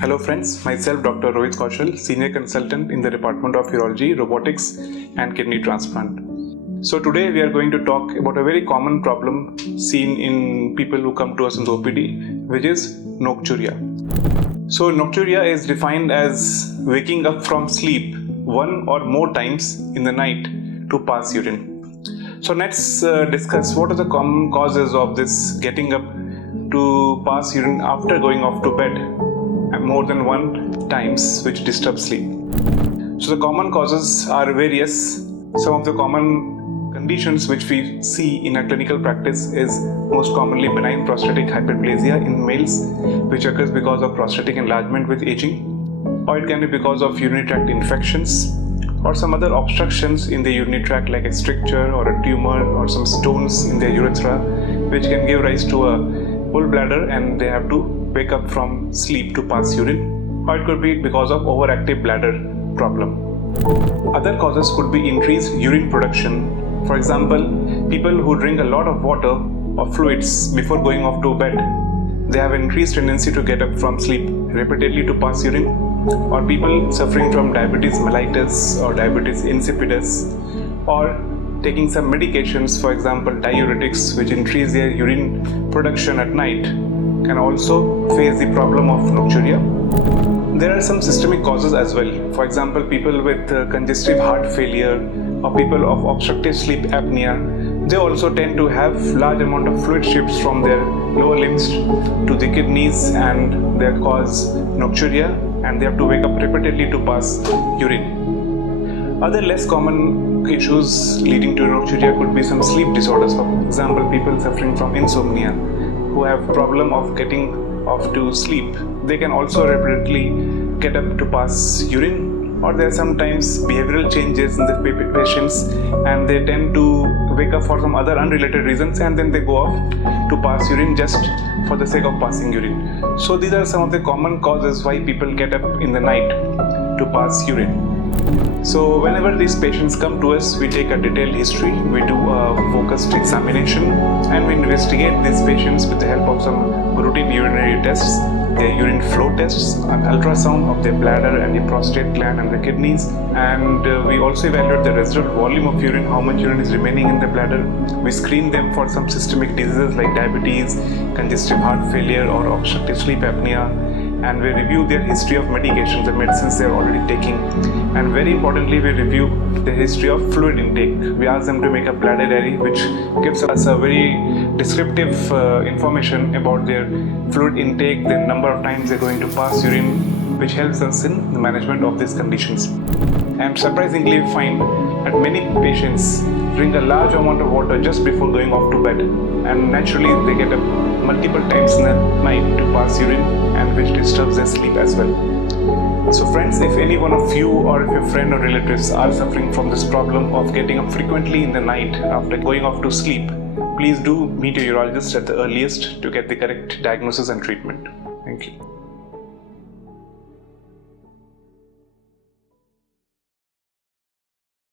Hello friends, myself Dr. Rohit Kaushal, Senior Consultant in the Department of Urology, Robotics and Kidney Transplant. So today we are going to talk about a very common problem seen in people who come to us in the OPD, which is nocturia. So nocturia is defined as waking up from sleep one or more times in the night to pass urine. So let's discuss what are the common causes of this getting up to pass urine after going off to bed more than one times, which disturbs sleep. So the common causes are various. Some of the common conditions which we see in a clinical practice is most commonly benign prostatic hyperplasia in males, which occurs because of prostatic enlargement with aging, or it can be because of urinary tract infections or some other obstructions in the urinary tract like a stricture or a tumor or some stones in the urethra, which can give rise to a full bladder and they have to wake up from sleep to pass urine, or it could be because of overactive bladder problem. Other causes could be increased urine production. For example, people who drink a lot of water or fluids before going off to bed, they have increased tendency to get up from sleep repeatedly to pass urine, or people suffering from diabetes mellitus or diabetes insipidus, or taking some medications, for example diuretics, which increase their urine production at night, can also face the problem of nocturia. There are some systemic causes as well. For example, people with congestive heart failure or people of obstructive sleep apnea, they also tend to have large amount of fluid shifts from their lower limbs to the kidneys, and they cause nocturia and they have to wake up repeatedly to pass urine. Other less common issues leading to nocturia could be some sleep disorders. For example, people suffering from insomnia who have problem of getting off to sleep, they can also repeatedly get up to pass urine, or there are sometimes behavioral changes in the patients and they tend to wake up for some other unrelated reasons and then they go off to pass urine just for the sake of passing urine. So these are some of the common causes why people get up in the night to pass urine. So whenever these patients come to us, we take a detailed history, we do a focused examination, and we investigate these patients with the help of some routine urinary tests, their urine flow tests, an ultrasound of their bladder and the prostate gland and the kidneys, and we also evaluate the residual volume of urine, how much urine is remaining in the bladder. We screen them for some systemic diseases like diabetes, congestive heart failure or obstructive sleep apnea, and we review their history of medications, the medicines they are already taking, and very importantly we review the history of fluid intake. We ask them to make a bladder diary, which gives us a very descriptive information about their fluid intake, the number of times they're going to pass urine, which helps us in the management of these conditions. And surprisingly, we find that many patients drink a large amount of water just before going off to bed, and naturally they get up multiple times in the night to pass urine, and which disturbs their sleep as well. So friends, if any one of you or if your friend or relatives are suffering from this problem of getting up frequently in the night after going off to sleep, please do meet your urologist at the earliest to get the correct diagnosis and treatment. Thank you.